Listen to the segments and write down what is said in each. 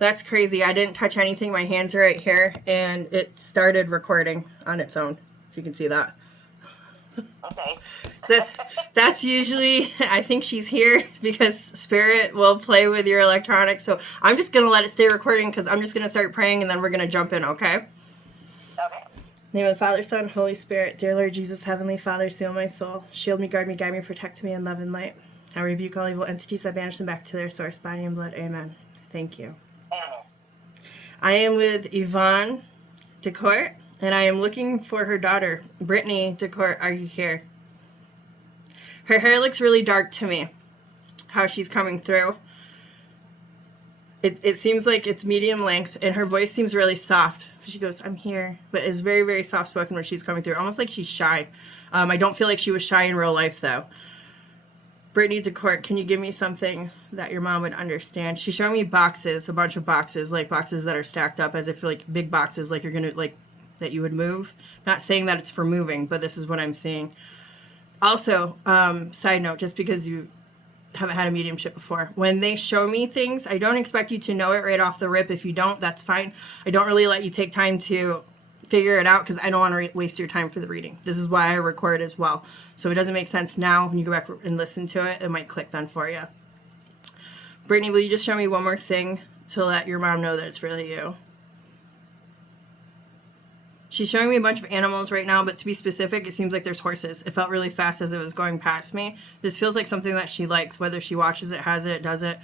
That's crazy. I didn't touch anything. My hands are right here, and it started recording on its own. If you can see that. Okay. That's usually, I think she's here because Spirit will play with your electronics. So I'm just going to let it stay recording because I'm just going to start praying and then we're going to jump in, okay? Okay. In the name of the Father, Son, Holy Spirit. Dear Lord Jesus, Heavenly Father, seal my soul. Shield me, guard me, guide me, protect me in love and light. I rebuke all evil entities. I banish them back to their source, body and blood. Amen. Thank you. Amen. I am with Yvonne DeCourt, and I am looking for her daughter, Brittany DeCourt. Are you here? Her hair looks really dark to me, how she's coming through. It seems like it's medium length, and her voice seems really soft. She goes, I'm here, but it's very, very soft-spoken when she's coming through, almost like she's shy. I don't feel like she was shy in real life, though. Brittany DeCourt, can you give me something that your mom would understand? She's showing me boxes, a bunch of boxes, like boxes that are stacked up as if like big boxes, like you're going to, like, that you would move. Not saying that it's for moving, but this is what I'm seeing. Also, side note, just because you haven't had a mediumship before, when they show me things, I don't expect you to know it right off the rip. If you don't, that's fine. I don't really let you take time to figure it out because I don't want to waste your time for the reading. This is why I record as well. So it doesn't make sense now. When you go back and listen to it, it might click then for you. Brittany, will you just show me one more thing to let your mom know that it's really you? She's showing me a bunch of animals right now, but to be specific, it seems like there's horses. It felt really fast as it was going past me. This feels like something that she likes, whether she watches it, has it, does it.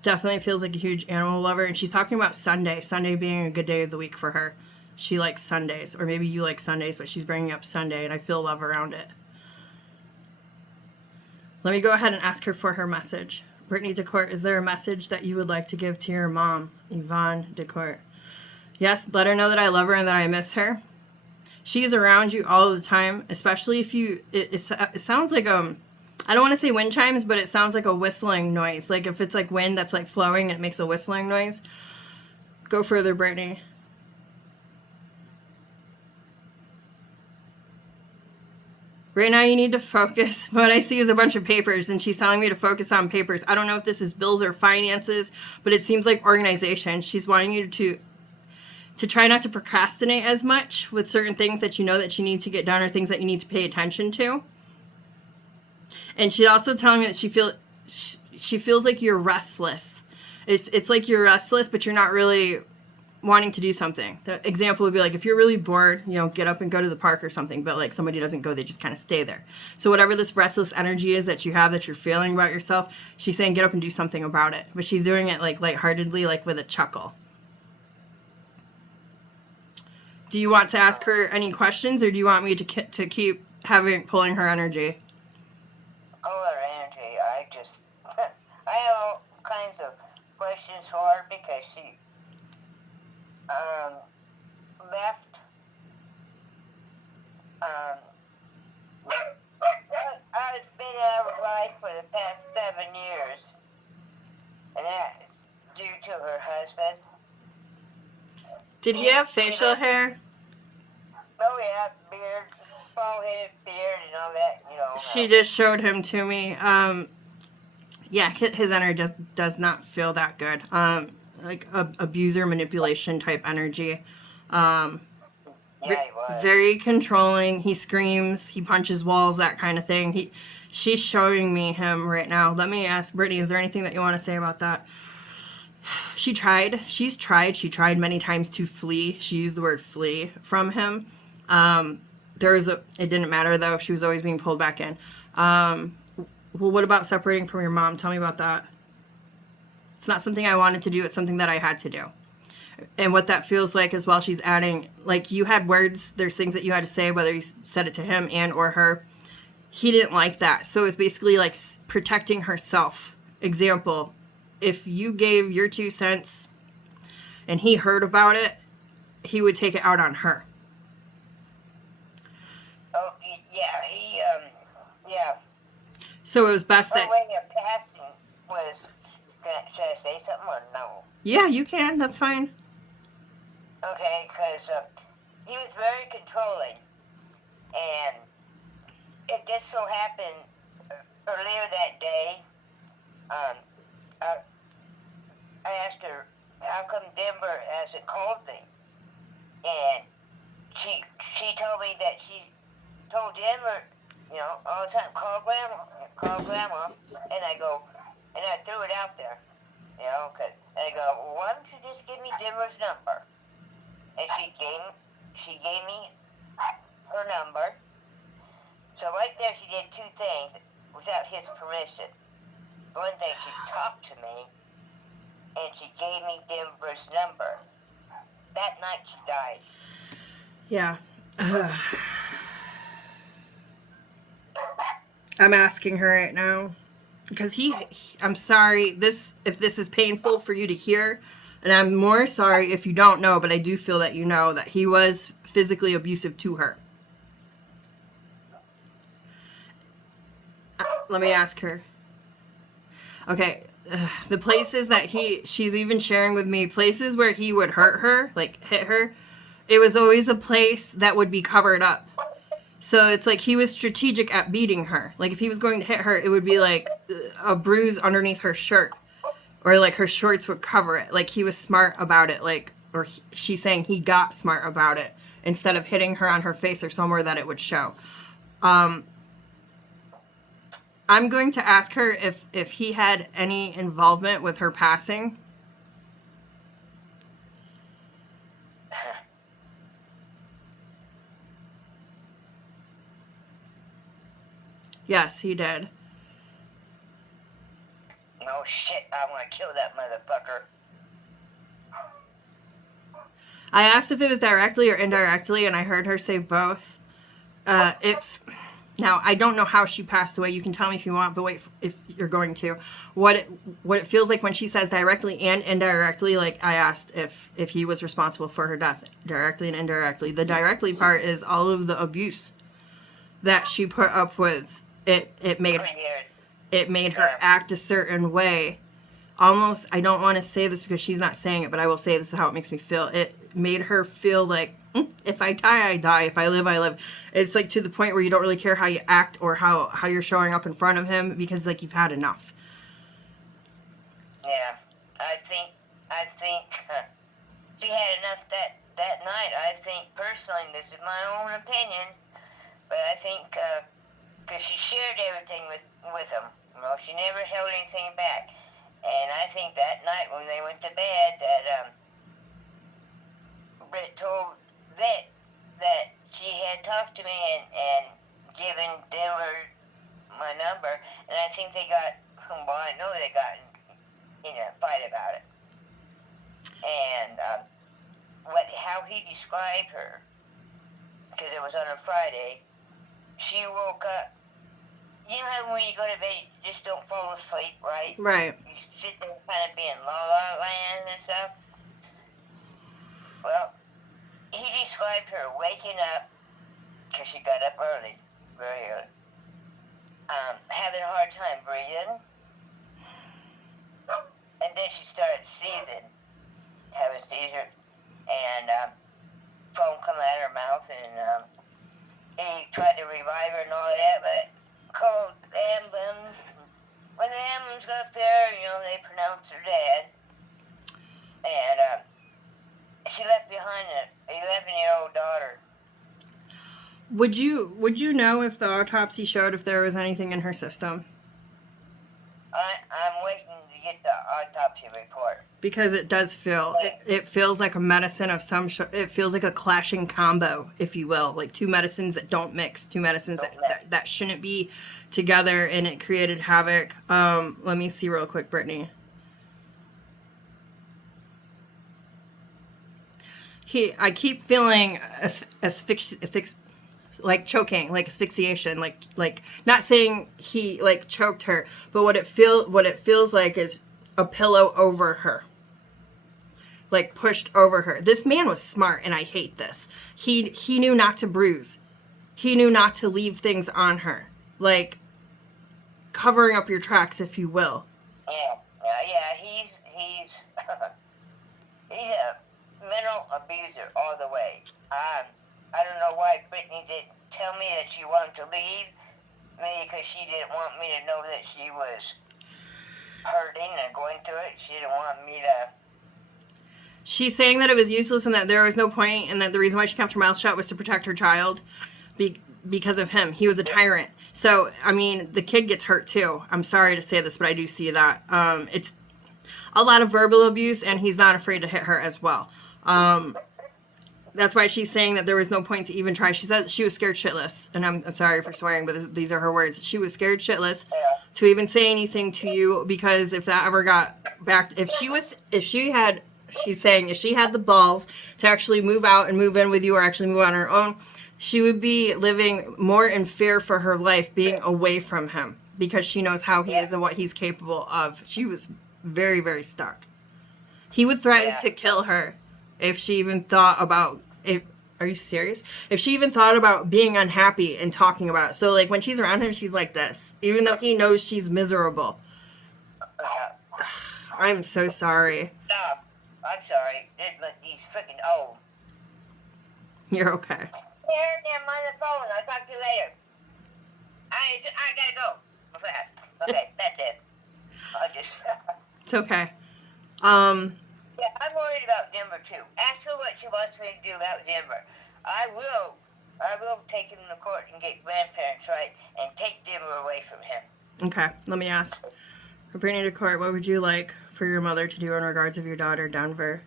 Definitely feels like a huge animal lover. And she's talking about Sunday being a good day of the week for her. She likes Sundays, or maybe you like Sundays, but she's bringing up Sunday, and I feel love around it. Let me go ahead and ask her for her message. Brittany DeCourt, is there a message that you would like to give to your mom, Yvonne DeCourt? Yes, let her know that I love her and that I miss her. She's around you all the time, especially if you, it sounds like, I don't want to say wind chimes, but it sounds like a whistling noise. Like if it's like wind that's like flowing and it makes a whistling noise. Go further, Brittany. Right now you need to focus. What I see is a bunch of papers, and she's telling me to focus on papers. I don't know if this is bills or finances, but it seems like organization. She's wanting you to try not to procrastinate as much with certain things that you know that you need to get done or things that you need to pay attention to. And she's also telling me that she feels like you're restless. It's like you're restless, but you're not really wanting to do something. The example would be like if you're really bored, get up and go to the park or something, but like somebody doesn't go, they just kind of stay there. So whatever this restless energy is that you have, that you're feeling about yourself, she's saying get up and do something about it. But she's doing it like lightheartedly, like with a chuckle. Do you want to ask her any questions, or do you want me to keep pulling her energy? All her energy. I have all kinds of questions for her because she left. I've been out of life for the past 7 years, and that's due to her husband. Did he have facial hair? Oh yeah, beard, bald-headed beard, and all that. She just showed him to me. Yeah, his energy just does not feel that good. Like abuser, manipulation type energy. Yeah, he was. Very controlling. He screams. He punches walls. That kind of thing. She's showing me him right now. Let me ask Brittany, is there anything that you want to say about that? She tried. She tried many times to flee. She used the word flee from him. It didn't matter though. She was always being pulled back in. Well, what about separating from your mom? Tell me about that. It's not something I wanted to do. It's something that I had to do. And what that feels like as well, she's adding, like you had words, there's things that you had to say, whether you said it to him and or her. He didn't like that. So it's basically like protecting herself. Example, if you gave your 2 cents and he heard about it, he would take it out on her. Oh, yeah, yeah. So it was best that... My way of passing was, should I say something or no? Yeah, you can. That's fine. Okay, because he was very controlling, and it just so happened earlier that day, come Denver hasn't called me? And she told me that she told Denver, all the time, call grandma. And I go, and I threw it out there, and I go, well, why don't you just give me Denver's number? And she gave me her number. So right there, she did two things without his permission. One thing, she talked to me, and she gave me Denver's number. That night, she died. Yeah. I'm asking her right now because I'm sorry if this is painful for you to hear, and I'm more sorry if you don't know, but I do feel that you know that he was physically abusive to her. Let me ask her. Okay, the places that she's even sharing with me, places where he would hurt her, like hit her, it was always a place that would be covered up. So it's like he was strategic at beating her. Like if he was going to hit her, it would be like a bruise underneath her shirt, or like her shorts would cover it. Like he was smart about it. Like, or she's saying he got smart about it instead of hitting her on her face or somewhere that it would show. I'm going to ask her if he had any involvement with her passing. Yes, he did. No shit, I want to kill that motherfucker. I asked if it was directly or indirectly, and I heard her say both. Now, I don't know how she passed away. You can tell me if you want, but wait, if you're going to. What it feels like when she says directly and indirectly, like I asked if he was responsible for her death, directly and indirectly. The directly part is all of the abuse that she put up with. It made her act a certain way. Almost, I don't want to say this because she's not saying it, but I will say this is how it makes me feel. It made her feel like, if I die, I die. If I live, I live. It's like to the point where you don't really care how you act or how you're showing up in front of him because like you've had enough. Yeah, I think she had enough that night. I think personally, this is my own opinion, but I think because she shared everything with him. She never held anything back. And I think that night when they went to bed that Britt told Vic that she had talked to me and given Denver my number, and I think they got, well, I know they got in a fight about it. And how he described her, because it was on a Friday, she woke up. You know how when you go to bed, you just don't fall asleep, right? Right. You sit there kind of being la-la land and stuff. Well, he described her waking up, because she got up early, very early, having a hard time breathing. And then she started having a seizure, and foam coming out of her mouth, and he tried to revive her and all that, but called the ambulance. When the ambulance got there, they pronounced her dead. And she left behind an 11-year-old daughter. Would you know if the autopsy showed if there was anything in her system? I'm waiting to get the autopsy report. Because it does feel, it feels like a medicine of some, it feels like a clashing combo, if you will. Like two medicines that don't mix, two medicines that shouldn't be together, and it created havoc. Let me see real quick, Brittany. I keep feeling like choking, like asphyxiation, like not saying he like choked her, but what it feels like is a pillow over her, like pushed over her. This man was smart, and I hate this. He knew not to bruise. He knew not to leave things on her, like covering up your tracks, if you will. Yeah. He's he's a mental abuser all the way. I don't know why Brittany didn't tell me that she wanted to leave. Maybe because she didn't want me to know that she was hurting and going through it. She didn't want me to She's saying that it was useless and that there was no point, and that the reason why she kept her mouth shut was to protect her child because of him. He was a tyrant. So, I mean, the kid gets hurt too. I'm sorry to say this, but I do see that. It's a lot of verbal abuse, and he's not afraid to hit her as well. That's why she's saying that there was no point to even try. She said she was scared shitless, and I'm sorry for swearing, but these are her words. She was scared shitless to even say anything to you, because if that ever got back, if she had the balls to actually move out and move in with you, or actually move on her own, she would be living more in fear for her life, being away from him, because she knows how he is and what he's capable of. She was very, very stuck. He would threaten to kill her if she even thought about it. Are you serious? If she even thought about being unhappy and talking about it. So, like, when she's around him, she's like this, even though he knows she's miserable. I'm so sorry. No, I'm sorry. He's freaking old. You're okay. I'm on the phone. I'll talk to you later. I gotta go. Okay, that's it. I'll just... It's okay. Yeah, I'm worried about Denver too. Ask her what she wants me to do about Denver. I will take him to court and get grandparents right and take Denver away from him. Okay, let me ask. For bringing to court, what would you like for your mother to do in regards of your daughter, Denver?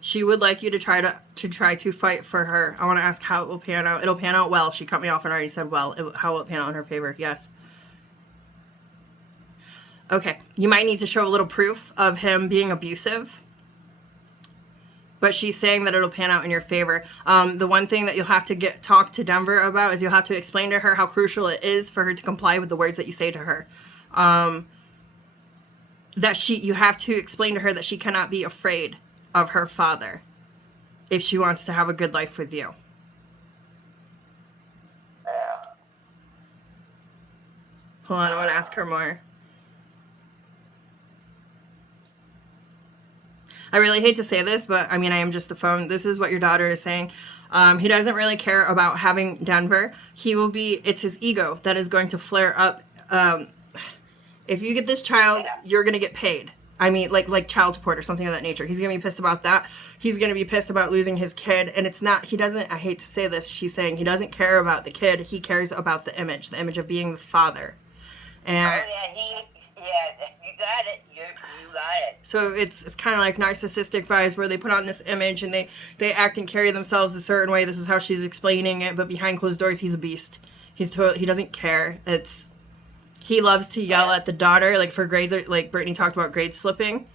She would like you to try to fight for her. I want to ask how it will pan out. It'll pan out well. She cut me off and already said well. How will it pan out in her favor? Yes. Okay, you might need to show a little proof of him being abusive, but she's saying that it'll pan out in your favor. The one thing that you'll have to talk to Denver about is you'll have to explain to her how crucial it is for her to comply with the words that you say to her. You have to explain to her that she cannot be afraid of her father if she wants to have a good life with you. Hold on, I want to ask her more. I really hate to say this, but I mean, I am just the phone. This is what your daughter is saying. He doesn't really care about having Denver. It's his ego that is going to flare up. If you get this child, you're going to get paid. I mean, like child support or something of that nature. He's going to be pissed about that. He's going to be pissed about losing his kid. And I hate to say this, she's saying he doesn't care about the kid. He cares about the image of being the father. And you got it. You got it. So it's kind of like narcissistic vibes where they put on this image and they act and carry themselves a certain way. This is how she's explaining it, but behind closed doors, he's a beast. He doesn't care. He loves to yell at the daughter, like for grades, like Brittany talked about grade slipping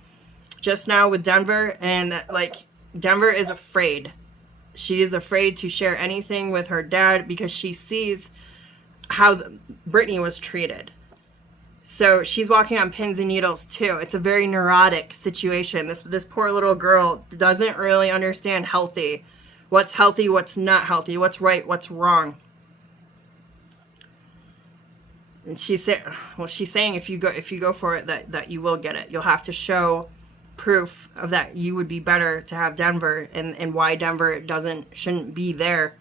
just now with Denver, and Denver is afraid. She is afraid to share anything with her dad because she sees how Brittany was treated. So she's walking on pins and needles too. It's a very neurotic situation. This poor little girl doesn't really understand what's healthy, what's not healthy, what's right, what's wrong. And she's saying if you go for it, that you will get it. You'll have to show proof of that you would be better to have Denver and why Denver shouldn't be there.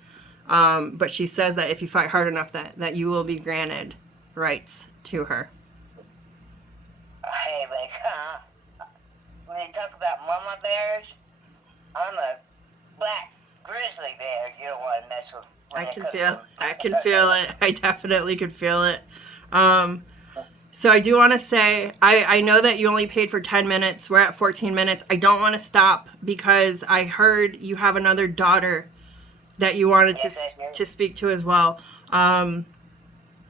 But she says that if you fight hard enough, that you will be granted rights to her. Hey, when they talk about mama bears, I'm a black grizzly bear. You don't want to mess with. I can feel it. I definitely could feel it. So I do want to say, I know that you only paid for 10 minutes. We're at 14 minutes. I don't want to stop because I heard you have another daughter that you wanted to speak to as well.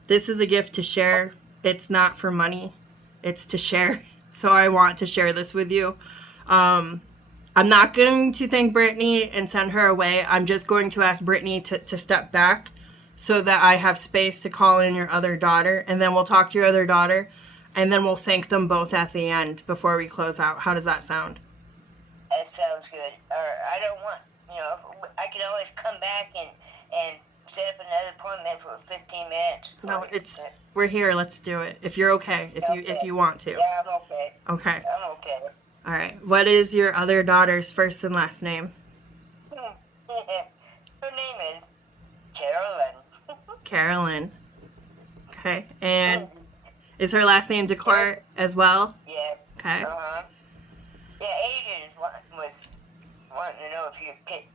This is a gift to share. It's not for money. It's to share. So I want to share this with you. I'm not going to thank Brittany and send her away. I'm just going to ask Brittany to step back so that I have space to call in your other daughter. And then we'll talk to your other daughter. And then we'll thank them both at the end before we close out. How does that sound? That sounds good. Or I don't want, I can always come back and set up another appointment for 15 minutes. No, we're here. Let's do it. If you're okay. If you want to. Yeah, I'm okay. Okay. I'm okay. All right. What is your other daughter's first and last name? Her name is Carolyn. Carolyn. Okay. And is her last name Decourt as well? Yeah. Okay. Yeah, Adrian was wanting to know if you pick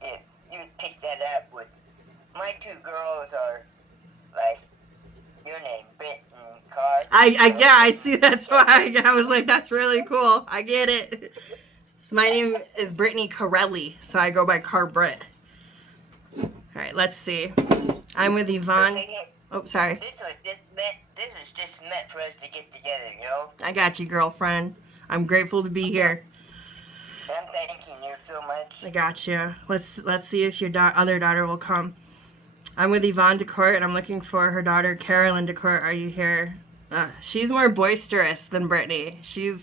that up with my two girls are like your name, Britt and Carr. Yeah, I see. That's why I was like, that's really cool. I get it. So my name is Brittany Corelli, so I go by Car Britt. All right, let's see. I'm with Yvonne. Oh, sorry. This was just meant for us to get together, you know. I got you, girlfriend. I'm grateful to be here. I'm thanking you so much. I got you. Let's see if your other daughter will come. I'm with Yvonne DeCourt, and I'm looking for her daughter, Carolyn DeCourt. Are you here? She's more boisterous than Brittany. She's...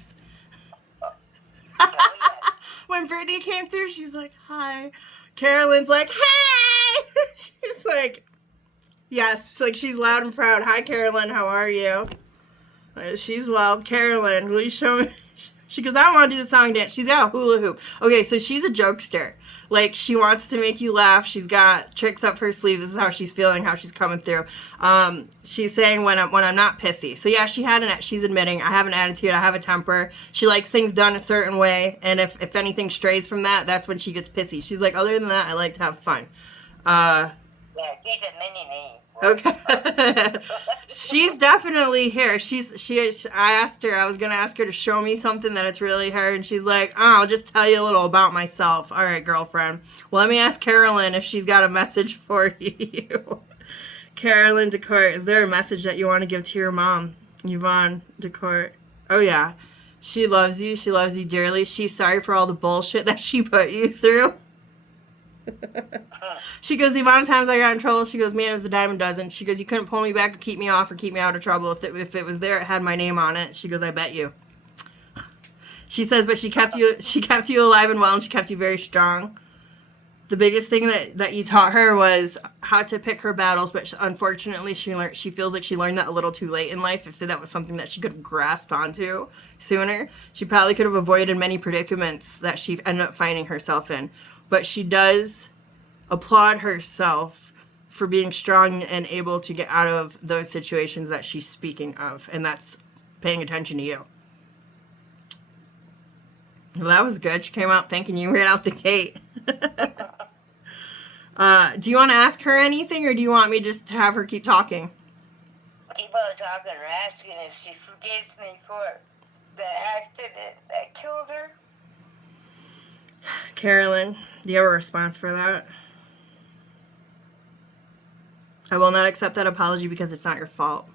When Brittany came through, she's like, hi. Carolyn's like, hey! She's like, yes, like she's loud and proud. Hi, Carolyn, how are you? She's well. Carolyn, will you show me? She goes, I want to do the song dance. She's got a hula hoop. Okay, so she's a jokester. Like, she wants to make you laugh. She's got tricks up her sleeve. This is how she's feeling, how she's coming through. She's saying when I'm not pissy. So yeah, she's admitting, I have an attitude, I have a temper. She likes things done a certain way, and if anything strays from that, that's when she gets pissy. She's like, other than that, I like to have fun. Yeah, she's a mini-me. Okay. She's definitely here. I was going to ask her to show me something that it's really her, and she's like, oh, I'll just tell you a little about myself. All right, girlfriend. Well, let me ask Carolyn if she's got a message for you. Carolyn DeCourt, is there a message that you want to give to your mom, Yvonne DeCourt? Oh, yeah. She loves you. She loves you dearly. She's sorry for all the bullshit that she put you through. She goes, the amount of times I got in trouble, she goes, man, it was a dime a dozen. She goes, you couldn't pull me back or keep me off or keep me out of trouble. If it was there, it had my name on it. She goes, I bet you. She says, but she kept you alive and well, and she kept you very strong. The biggest thing that you taught her was how to pick her battles, but unfortunately she feels like she learned that a little too late in life. If that was something that she could have grasped onto sooner, she probably could have avoided many predicaments that she ended up finding herself in. But she does applaud herself for being strong and able to get out of those situations that she's speaking of. And that's paying attention to you. Well, that was good. She came out thanking you right out the gate. Do you want to ask her anything, or do you want me just to have her keep talking? Keep on talking or asking if she forgives me for the accident that killed her. Carolyn, do you have a response for that? I will not accept that apology because it's not your fault.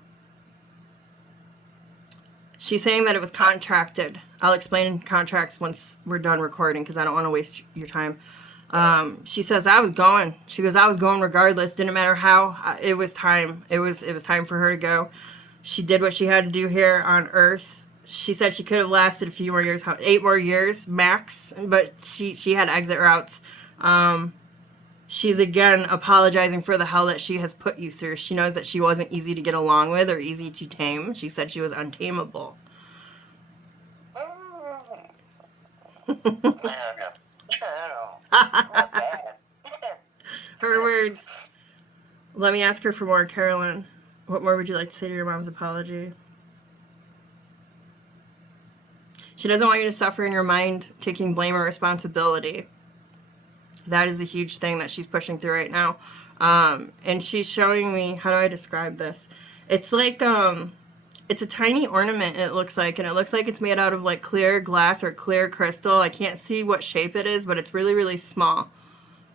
She's saying that it was contracted. I'll explain contracts once we're done recording because I don't want to waste your time. She says, I was going. She goes, I was going regardless. Didn't matter how. It was time. It was time for her to go. She did what she had to do here on Earth. She said she could have lasted a few more years, 8 more years max, but she had exit routes. She's again apologizing for the hell that she has put you through. She knows that she wasn't easy to get along with or easy to tame. She said she was untamable. I don't know. Not bad. Her words. Let me ask her for more, Carolyn. What more would you like to say to your mom's apology? She doesn't want you to suffer in your mind taking blame or responsibility. That is a huge thing that she's pushing through right now. And she's showing me, how do I describe this? It's like, it's a tiny ornament, it looks like, and it looks like it's made out of like clear glass or clear crystal. I can't see what shape it is, but it's really, really small.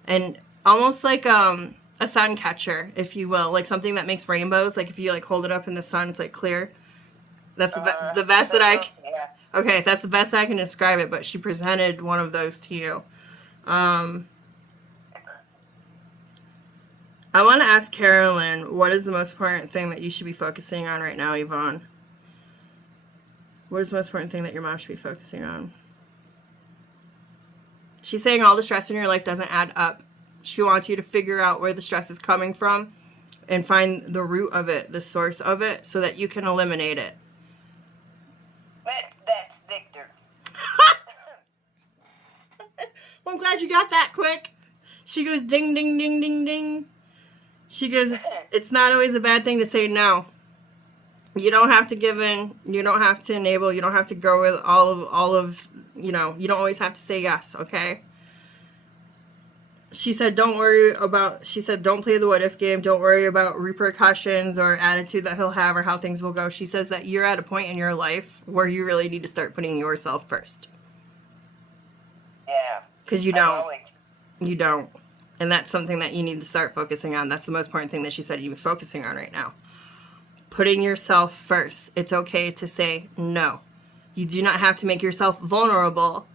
And almost like a sun catcher, if you will, like something that makes rainbows. Like if you like hold it up in the sun, it's like clear. That's the best that I... Yeah. Okay, that's the best I can describe it, but she presented one of those to you. I want to ask Carolyn, what is the most important thing that you should be focusing on right now, Yvonne? What is the most important thing that your mom should be focusing on? She's saying all the stress in your life doesn't add up. She wants you to figure out where the stress is coming from and find the root of it, the source of it, so that you can eliminate it. That's Victor. Well, I'm glad you got that quick. She goes, ding, ding, ding, ding, ding. She goes, it's not always a bad thing to say no. You don't have to give in. You don't have to enable. You don't have to go with all of, you know, you don't always have to say yes, okay? She said, don't play the what if game. Don't worry about repercussions or attitude that he'll have or how things will go. She says that you're at a point in your life where you really need to start putting yourself first. Yeah. Because you don't. You don't. And that's something that you need to start focusing on. That's the most important thing that she said you're focusing on right now. Putting yourself first. It's okay to say no. You do not have to make yourself vulnerable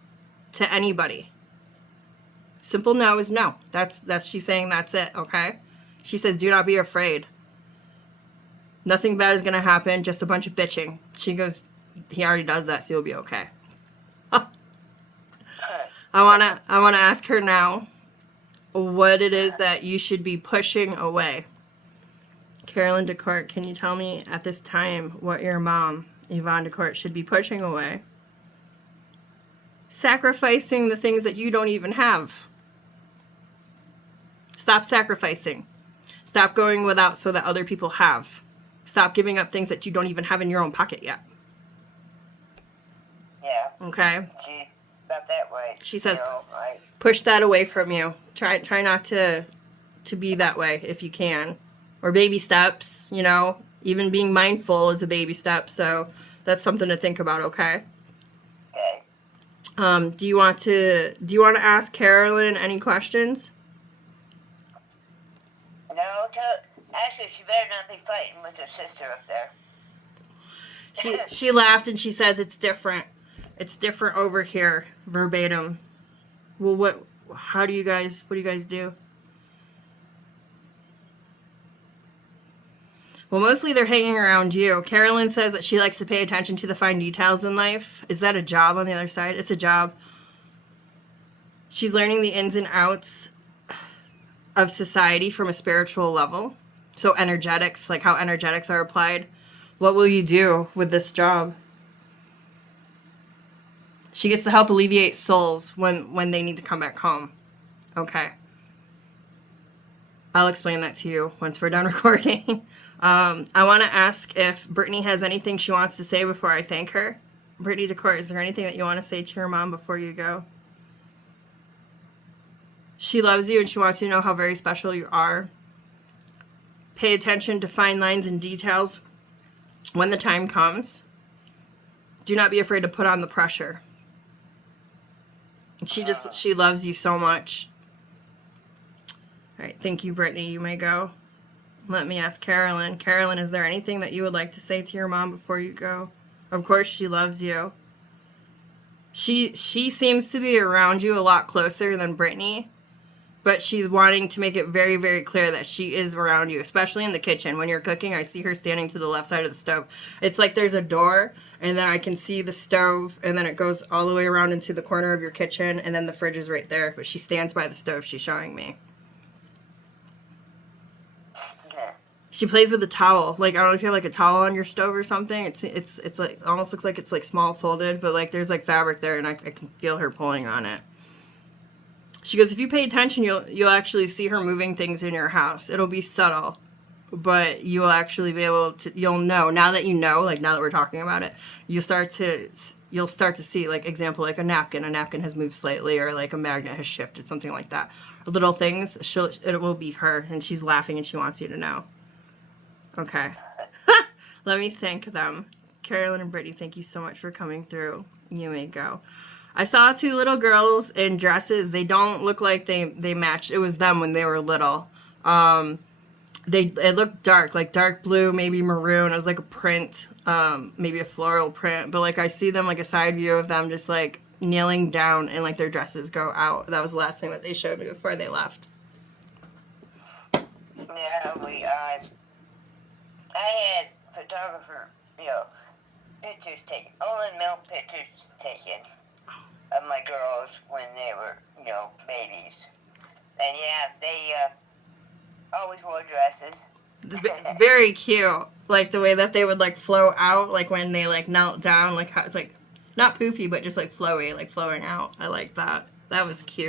to anybody. Simple no is no. That's she's saying that's it, okay? She says do not be afraid. Nothing bad is going to happen, just a bunch of bitching. She goes, he already does that, so you'll be okay. I want to ask her now what it is that you should be pushing away. Carolyn DeCourt, can you tell me at this time what your mom, Yvonne DeCourt, should be pushing away? Sacrificing the things that you don't even have. Stop sacrificing. Stop going without so that other people have. Stop giving up things that you don't even have in your own pocket yet. Yeah. Okay? She got that right. She says, you know, push that away from you. Try not to be that way if you can. Or baby steps, you know. Even being mindful is a baby step, so that's something to think about, okay? Okay. Do you want to ask Carolyn any questions? No, actually, she better not be fighting with her sister up there. She laughed and she says it's different. It's different over here, verbatim. Well, what do you guys do? Well, mostly they're hanging around you. Carolyn says that she likes to pay attention to the fine details in life. Is that a job on the other side? It's a job. She's learning the ins and outs of society from a spiritual level. So energetics, like how energetics are applied. What will you do with this job? She gets to help alleviate souls when they need to come back home. Okay. I'll explain that to you once we're done recording. I want to ask if Brittany has anything she wants to say before I thank her. Brittany DeCourt, is there anything that you want to say to your mom before you go? She loves you and she wants you to know how very special you are. Pay attention to fine lines and details when the time comes. Do not be afraid to put on the pressure. She loves you so much. All right, thank you, Brittany. You may go. Let me ask Carolyn. Carolyn, is there anything that you would like to say to your mom before you go? Of course, she loves you. She seems to be around you a lot closer than Brittany, but she's wanting to make it very, very clear that she is around you, especially in the kitchen. When you're cooking, I see her standing to the left side of the stove. It's like there's a door, and then I can see the stove, and then it goes all the way around into the corner of your kitchen, and then the fridge is right there. But she stands by the stove she's showing me. She plays with the towel. Like, I don't know if you have like a towel on your stove or something. It's like, almost looks like it's like small folded, but like there's like fabric there, and I can feel her pulling on it. She goes, if you pay attention, you'll actually see her moving things in your house. It'll be subtle, but you'll actually be able to, you'll know, now that you know, like now that we're talking about it, you'll start to see, like, example, like a napkin has moved slightly, or like a magnet has shifted, something like that. Little things, it will be her, and she's laughing and she wants you to know. Okay. Let me thank them. Carolyn and Brittany, thank you so much for coming through. You may go. I saw two little girls in dresses. They don't look like they matched. It was them when they were little. It looked dark, like dark blue, maybe maroon. It was like a print, maybe a floral print. But like I see them, like a side view of them just like kneeling down, and like their dresses go out. That was the last thing that they showed me before they left. Yeah, I had photographer, pictures taken, Olin Milk pictures taken of my girls when they were, babies. And yeah, they always wore dresses. Very cute. Like the way that they would like flow out, like when they like knelt down, like how it's like not poofy, but just like flowy, like flowing out. I like that. That was cute.